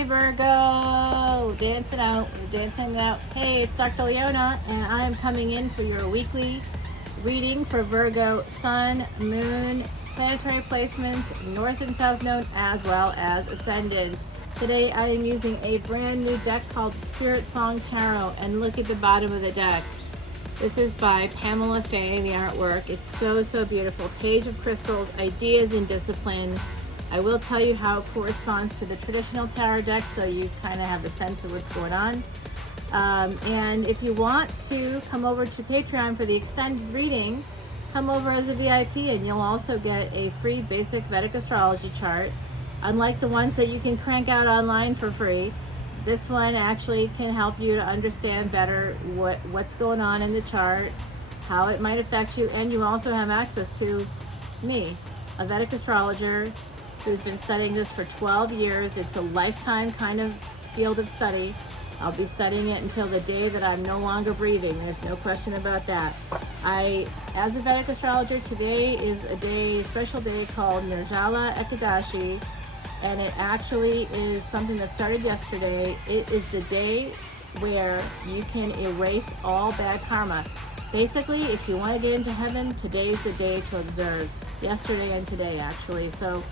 Hey Virgo, dancing out, we're dancing out. Hey, it's Dr. Leona, and I am coming in for your weekly reading for Virgo Sun, Moon, planetary placements, North and South Node, as well as ascendants. Today I am using a brand new deck called Spirit Song Tarot, and look at the bottom of the deck. This is by Pamela Fay, the artwork. It's so beautiful. Page of crystals, ideas and discipline. I will tell you how it corresponds to the traditional tarot deck, so you kind of have a sense of what's going on. And if you want to come over to Patreon for the extended reading, come over as a VIP and you'll also get a free basic Vedic astrology chart. Unlike the ones that you can crank out online for free, this one actually can help you to understand better what's going on in the chart, how it might affect you, and you also have access to me, a Vedic astrologer who's been studying this for 12 years. It's a lifetime kind of field of study. I'll be studying it until the day that I'm no longer breathing. There's no question about that. As a Vedic astrologer, today is a special day called Nirjala Ekadashi, and it actually is something that started yesterday. It is the day where you can erase all bad karma. Basically, if you want to get into heaven, today's the day to observe. Yesterday and today, actually. So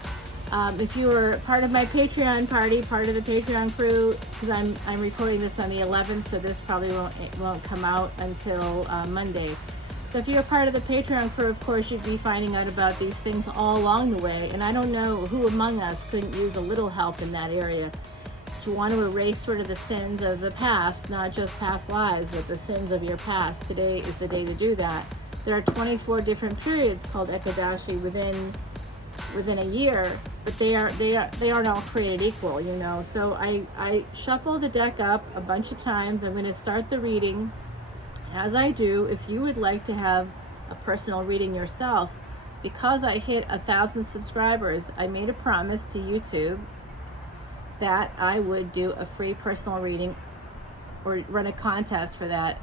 if you were part of my Patreon party, part of the Patreon crew, because I'm recording this on the 11th, so this probably won't come out until Monday. So if you're part of the Patreon crew, of course, you'd be finding out about these things all along the way. And I don't know who among us couldn't use a little help in that area. If you want to erase sort of the sins of the past, not just past lives, but the sins of your past, today is the day to do that. There are 24 different periods called Ekadashi within a year, but they aren't all created equal, you know. So I shuffle the deck up a bunch of times. I'm going to start the reading. As I do, if you would like to have a personal reading yourself, because I hit 1,000 subscribers, I made a promise to YouTube that I would do a free personal reading or run a contest for that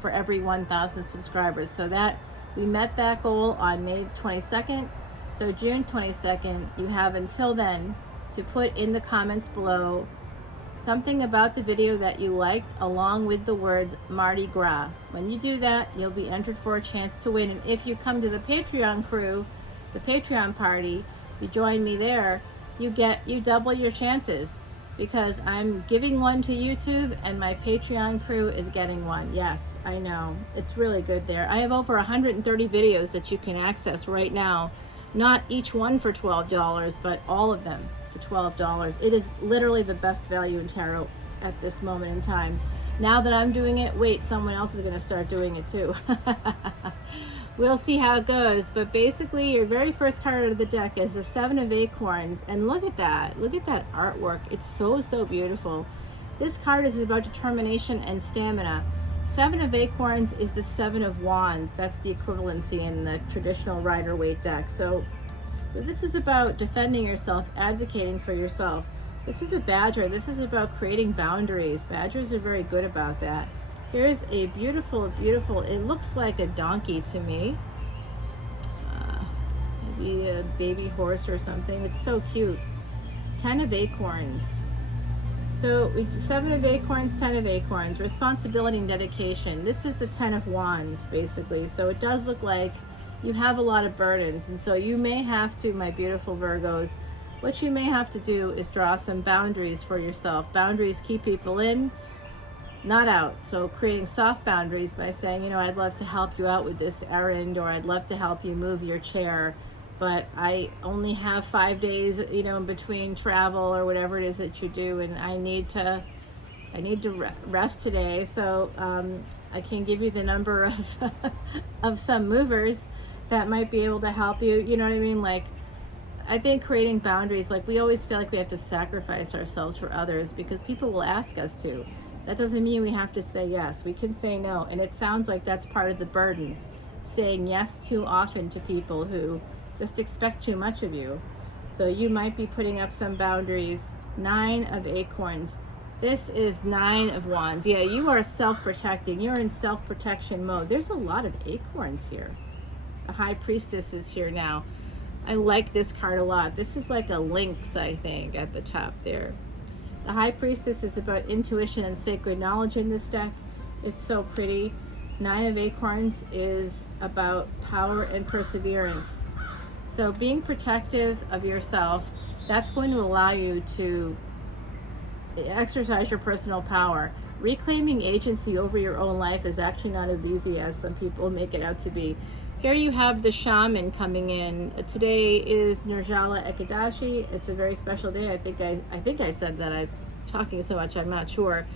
for every 1,000 subscribers. So that we met that goal on May 22nd. So June 22nd, you have until then to put in the comments below something about the video that you liked, along with the words Mardi Gras. When you do that, you'll be entered for a chance to win. And if you come to the Patreon crew, the Patreon party, you join me there, you double your chances, because I'm giving one to YouTube and my Patreon crew is getting one. Yes, I know. It's really good there. I have over 130 videos that you can access right now. Not each one for $12, but all of them for $12. It is literally the best value in tarot at this moment in time. Now that I'm doing it, wait, someone else is going to start doing it too. We'll see how it goes. But basically, your very first card of the deck is the Seven of Acorns. And look at that. Look at that artwork. It's so beautiful. This card is about determination and stamina. Seven of Acorns is the Seven of Wands. That's the equivalency in the traditional Rider-Waite deck. So this is about defending yourself, advocating for yourself. This is a Badger. This is about creating boundaries. Badgers are very good about that. Here's a beautiful, it looks like a donkey to me. Maybe a baby horse or something. It's so cute. 10 of Acorns. So 7 of Acorns, 10 of Acorns, responsibility and dedication. This is the 10 of Wands, basically. So it does look like you have a lot of burdens. And so you may have to, my beautiful Virgos, what you may have to do is draw some boundaries for yourself. Boundaries keep people in, not out. So creating soft boundaries by saying, you know, I'd love to help you out with this errand, or I'd love to help you move your chair, but I only have 5 days, you know, in between travel or whatever it is that you do, and I need to rest today. So I can give you the number of of some movers that might be able to help you. You know what I mean? Like, I think creating boundaries, like, we always feel like we have to sacrifice ourselves for others because people will ask us to. That doesn't mean we have to say yes. We can say no. And it sounds like that's part of the burdens, saying yes too often to people who just expect too much of you. So you might be putting up some boundaries. 9 of Acorns. This is 9 of Wands. Yeah, you are self-protecting. You're in self-protection mode. There's a lot of acorns here. The High Priestess is here now. I like this card a lot. This is like a lynx, I think, at the top there. The High Priestess is about intuition and sacred knowledge in this deck. It's so pretty. Nine of Acorns is about power and perseverance. So being protective of yourself, that's going to allow you to exercise your personal power. Reclaiming agency over your own life is actually not as easy as some people make it out to be. Here you have the shaman coming in. Today is Nirjala Ekadashi. It's a very special day. I think I said that. I'm talking so much, I'm not sure.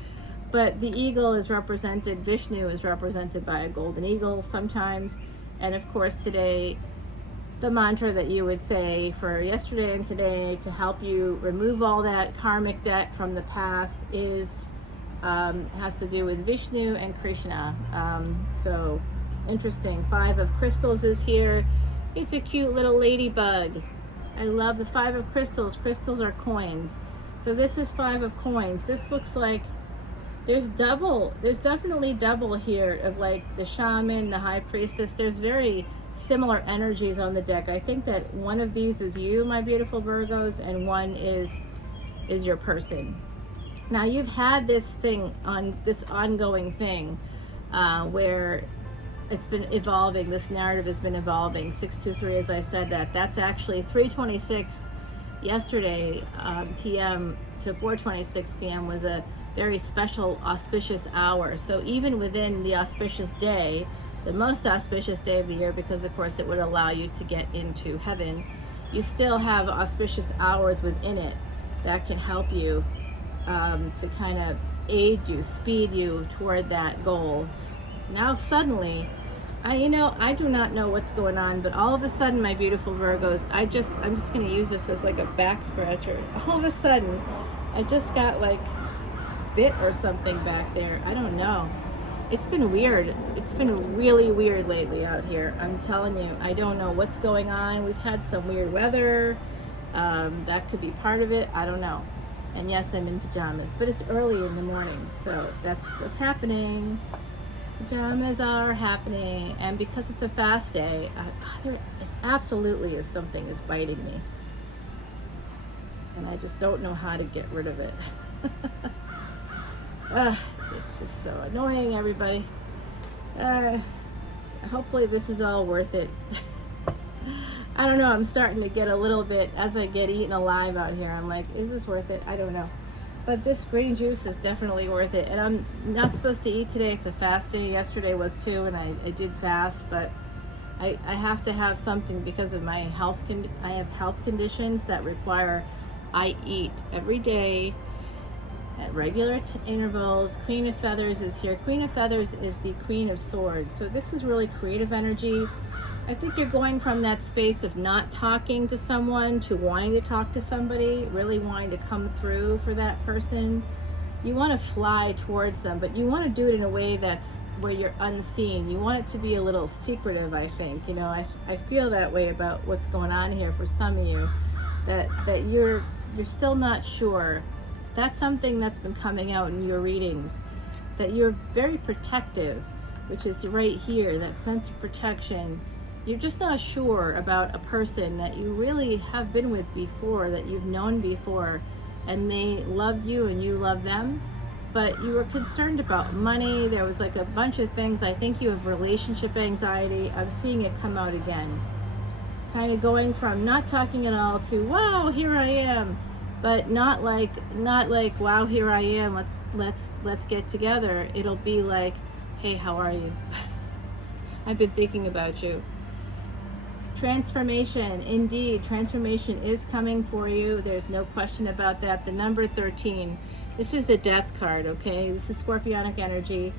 But the eagle is represented, Vishnu is represented by a golden eagle sometimes. And of course today, the mantra that you would say for yesterday and today to help you remove all that karmic debt from the past is has to do with Vishnu and Krishna. So interesting. Five of Crystals is here. It's a cute little ladybug. I love the Five of Crystals. Crystals are coins. So this is Five of Coins. This looks like there's definitely double here of like the shaman, the High Priestess. There's very similar energies on the deck. I think that one of these is you, my beautiful Virgos, and one is your person. Now you've had this thing on this ongoing thing where it's been evolving. This narrative has been evolving. 623, as I said, that's actually 3:26 yesterday p.m. to 4:26 p.m. was a very special auspicious hour. So even within the auspicious day, the most auspicious day of the year, because of course it would allow you to get into heaven, you still have auspicious hours within it that can help you to kind of aid you, speed you toward that goal. Now suddenly, I do not know what's going on, but all of a sudden, my beautiful Virgos, I'm just going to use this as like a back scratcher. All of a sudden, I just got like bit or something back there. I don't know. It's been weird. It's been really weird lately out here. I'm telling you, I don't know what's going on. We've had some weird weather. That could be part of it. I don't know. And yes, I'm in pajamas, but it's early in the morning, so that's what's happening. Pajamas are happening, and because it's a fast day, there is absolutely something is biting me, and I just don't know how to get rid of it. It's just so annoying, everybody. Hopefully this is all worth it. I don't know, I'm starting to get a little bit, as I get eaten alive out here, I'm like, is this worth it? I don't know. But this green juice is definitely worth it. And I'm not supposed to eat today. It's a fast day. Yesterday was too, and I did fast, but I have to have something because of my health. I have health conditions that require I eat every day at regular intervals. Queen of Feathers is here. Queen of Feathers is the Queen of Swords. So this is really creative energy. I think you're going from that space of not talking to someone to wanting to talk to somebody, really wanting to come through for that person. You want to fly towards them, but you want to do it in a way that's where you're unseen. You want it to be a little secretive, I think. I feel that way about what's going on here for some of you, that you're still not sure. That's something that's been coming out in your readings, that you're very protective, which is right here, that sense of protection. You're just not sure about a person that you really have been with before, that you've known before, and they loved you and you loved them, but you were concerned about money. There was like a bunch of things. I think you have relationship anxiety. I'm seeing it come out again. Kind of going from not talking at all to, wow, here I am, but not like, wow, here I am, let's get together. It'll be like, hey, how are you? I've been thinking about you. Transformation, indeed, transformation is coming for you. There's no question about that. The number 13, this is the death card, okay? This is Scorpionic energy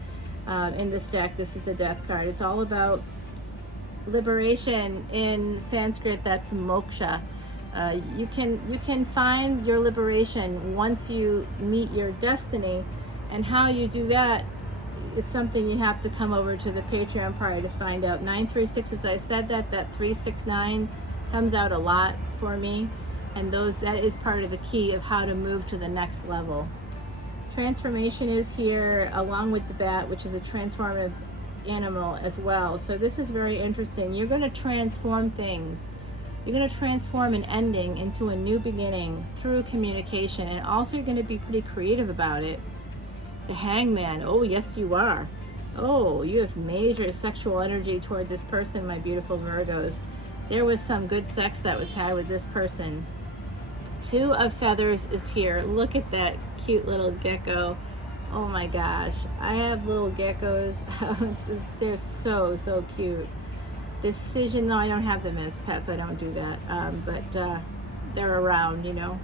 in this deck. This is the death card. It's all about liberation. In Sanskrit, that's moksha. You can find your liberation once you meet your destiny, and how you do that is something you have to come over to the Patreon party to find out. 936, as I said, that 369 comes out a lot for me, and that is part of the key of how to move to the next level. Transformation is here, along with the bat, which is a transformative animal as well. So this is very interesting. You're going to transform things You're going to transform an ending into a new beginning through communication, and also you're going to be pretty creative about it. The Hangman. Oh, yes, you are. Oh, you have major sexual energy toward this person, my beautiful Virgos. There was some good sex that was had with this person. Two of Feathers is here. Look at that cute little gecko. Oh my gosh. I have little geckos. They're so, so cute. Decision, no, I don't have them as pets. I don't do that. But they're around, you know.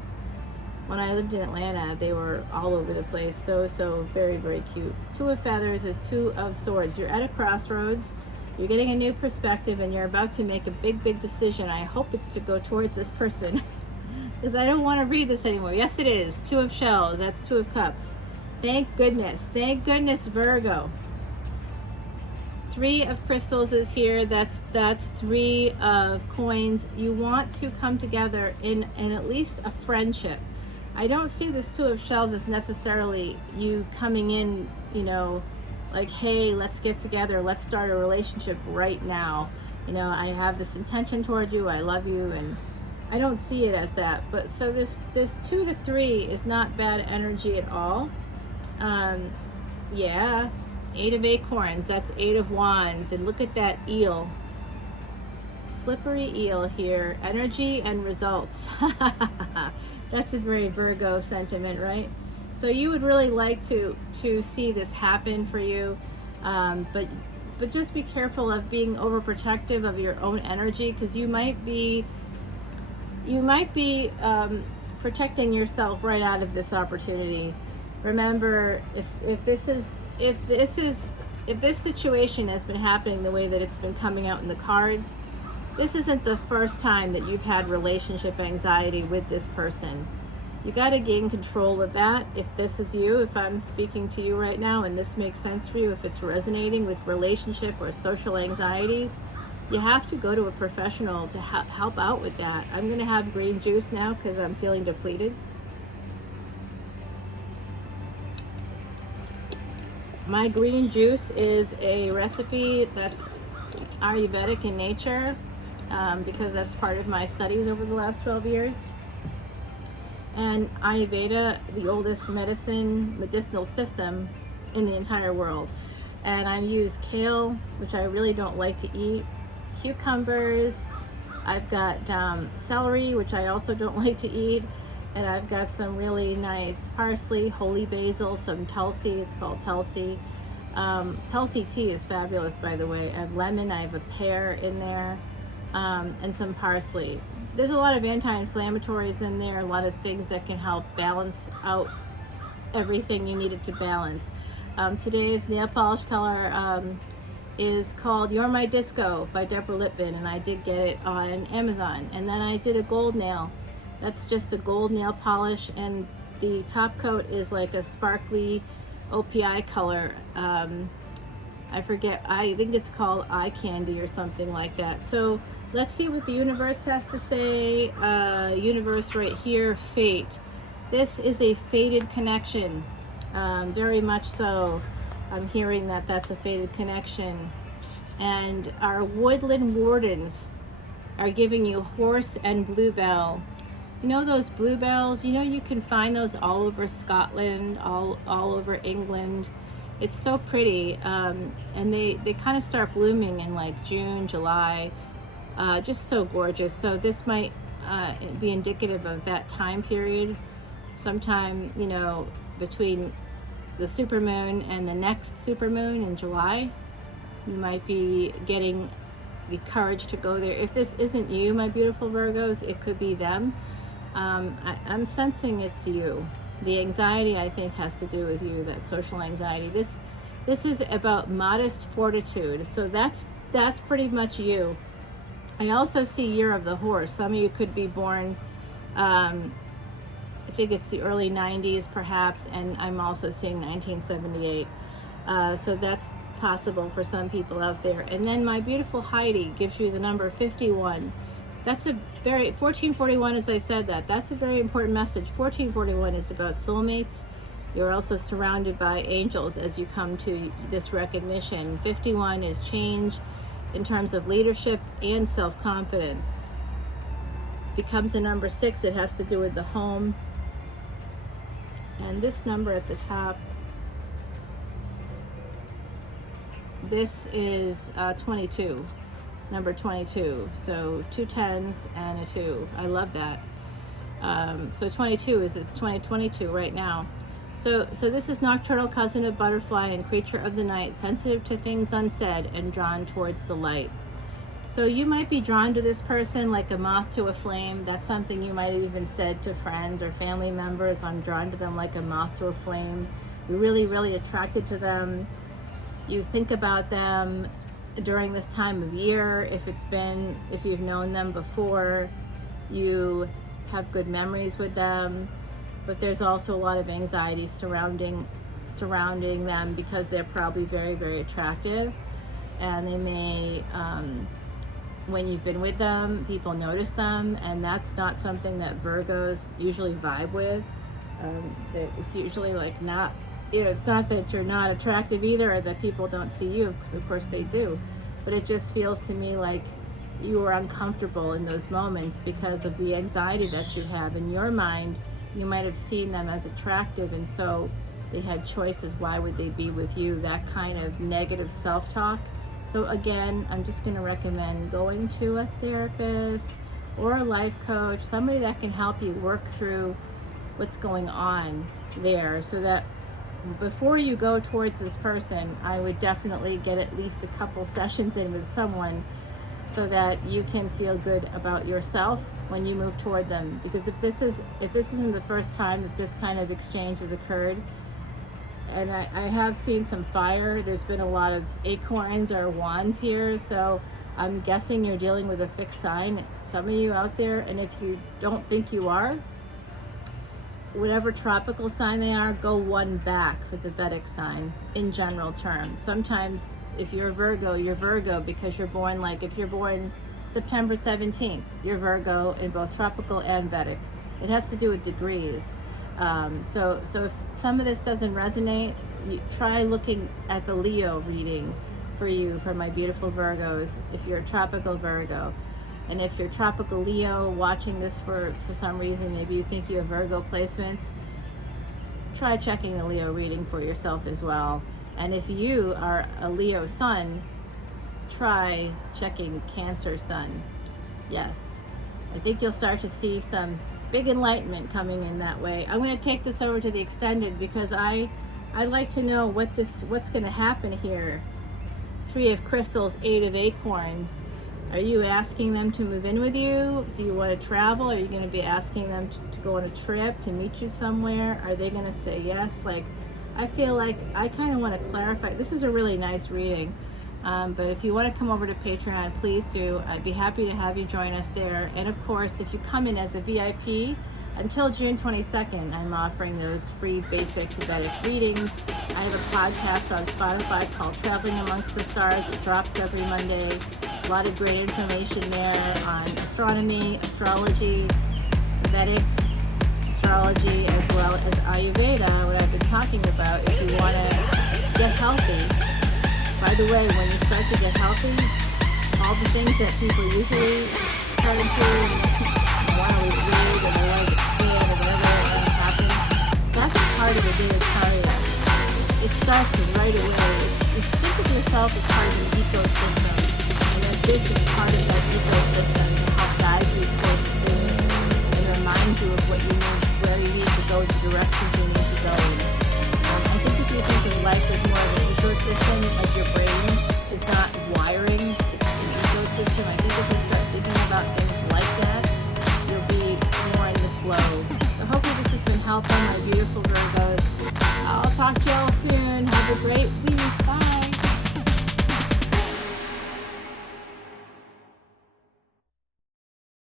When I lived in Atlanta, they were all over the place. So, so very, very cute. Two of Feathers is Two of Swords. You're at a crossroads. You're getting a new perspective, and you're about to make a big, big decision. I hope it's to go towards this person, because I don't want to read this anymore. Yes, it is. Two of Shells. That's Two of Cups. Thank goodness. Thank goodness, Virgo. Three of Crystals is here. That's Three of Coins. You want to come together in at least a friendship. I don't see this Two of Shells as necessarily you coming in, you know, like, hey, let's get together, let's start a relationship right now. You know, I have this intention toward you, I love you, and I don't see it as that. But so this 2 to 3 is not bad energy at all. Yeah, 8 of Acorns, that's 8 of Wands, and look at that eel. Slippery eel here, energy and results. That's a very Virgo sentiment, right? So you would really like to see this happen for you, but just be careful of being overprotective of your own energy, because you might be protecting yourself right out of this opportunity. Remember, if this situation has been happening the way that it's been coming out in the cards, this isn't the first time that you've had relationship anxiety with this person. You got to gain control of that. If this is you, if I'm speaking to you right now and this makes sense for you, if it's resonating with relationship or social anxieties, you have to go to a professional to help out with that. I'm going to have green juice now because I'm feeling depleted. My green juice is a recipe that's Ayurvedic in nature, because that's part of my studies over the last 12 years. And Ayurveda, the oldest medicinal system in the entire world. And I use kale, which I really don't like to eat, cucumbers, I've got celery, which I also don't like to eat, and I've got some really nice parsley, holy basil, some tulsi, it's called tulsi. Tulsi tea is fabulous, by the way. I have lemon, I have a pear in there, and some parsley. There's a lot of anti-inflammatories in there, a lot of things that can help balance out everything you needed to balance. Today's nail polish color is called You're My Disco by Deborah Lippman, and I did get it on Amazon. And then I did a gold nail. That's just a gold nail polish, and the top coat is like a sparkly OPI color. I forget, I think it's called eye candy or something like that. So let's see what the universe has to say. Universe right here, fate. This is a fated connection, very much so. I'm hearing that that's a fated connection. And our woodland wardens are giving you horse and bluebell. You know those bluebells? You know you can find those all over Scotland, all over England. It's so pretty, and they kind of start blooming in like June, July. Just so gorgeous. So this might be indicative of that time period. Sometime, you know, between the supermoon and the next supermoon in July, you might be getting the courage to go there. If this isn't you, my beautiful Virgos, it could be them. I'm sensing it's you. The anxiety, I think, has to do with you, that social anxiety. This is about modest fortitude. So that's pretty much you. I also see Year of the Horse. Some of you could be born, I think it's the early 90s perhaps, and I'm also seeing 1978. So that's possible for some people out there. And then my beautiful Heidi gives you the number 51. That's a very, 1441, as I said that's a very important message. 1441 is about soulmates. You're also surrounded by angels as you come to this recognition. 51 is change in terms of leadership and self-confidence. becomes a number 6, it has to do with the home. And this number at the top, this is 22, number 22. So 2 10s and a 2. I love that. So 22 is it's 2022 right now. So this is nocturnal cousin of butterfly and creature of the night, sensitive to things unsaid and drawn towards the light. So you might be drawn to this person like a moth to a flame. That's something you might have even said to friends or family members. I'm drawn to them like a moth to a flame. You're really, really attracted to them. You think about them during this time of year. If you've known them before, you have good memories with them. But there's also a lot of anxiety surrounding them because they're probably very, very attractive. And they may, when you've been with them, people notice them, and that's not something that Virgos usually vibe with. It's usually like not, it's not that you're not attractive either or that people don't see you, because of course they do. But it just feels to me like you are uncomfortable in those moments because of the anxiety that you have in your mind. You might have seen them as attractive, and so they had choices. Why would they be with you? That kind of negative self-talk. So again, I'm just going to recommend going to a therapist or a life coach, somebody that can help you work through what's going on there, so that before you go towards this person, I would definitely get at least a couple sessions in with someone so that you can feel good about yourself when you move toward them. Because if this isn't the first time that this kind of exchange has occurred, and I have seen some fire, there's been a lot of acorns or wands here, so I'm guessing you're dealing with a fixed sign, some of you out there. And if you don't think you are, whatever tropical sign they are, go one back for the Vedic sign in general terms. Sometimes if you're Virgo, you're Virgo because you're born, like if you're born September 17th, you're Virgo in both tropical and Vedic. It has to do with degrees. So if some of this doesn't resonate, you try looking at the Leo reading for you, for my beautiful Virgos, if you're a tropical Virgo. And if you're tropical Leo watching this for some reason, maybe you think you have Virgo placements, try checking the Leo reading for yourself as well. And if you are a Leo sun, try checking Cancer sun. Yes, I think you'll start to see some big enlightenment coming in that way. I'm going to take this over to the extended because I like to know what's going to happen here. 3 of crystals, 8 of acorns. Are you asking them to move in with you? Do you want to travel? Are you going to be asking them to go on a trip, to meet you somewhere? Are they going to say yes? Like, I feel like I kind of want to clarify. This is a really nice reading. But if you want to come over to Patreon, please do. I'd be happy to have you join us there. And of course, if you come in as a VIP, until June 22nd, I'm offering those free basic Vedic readings. I have a podcast on Spotify called Traveling Amongst the Stars. It drops every Monday. A lot of great information there on astronomy, astrology, Vedic astrology, as well as Ayurveda, what I've been talking about if you want to get healthy. By the way, when you start to get healthy, all the things that people usually turn to and want to lose weight and they want to get fit or whatever happens, that's part of the Daya. It starts right away. You think of yourself as part of an ecosystem, and that this is part of that ecosystem.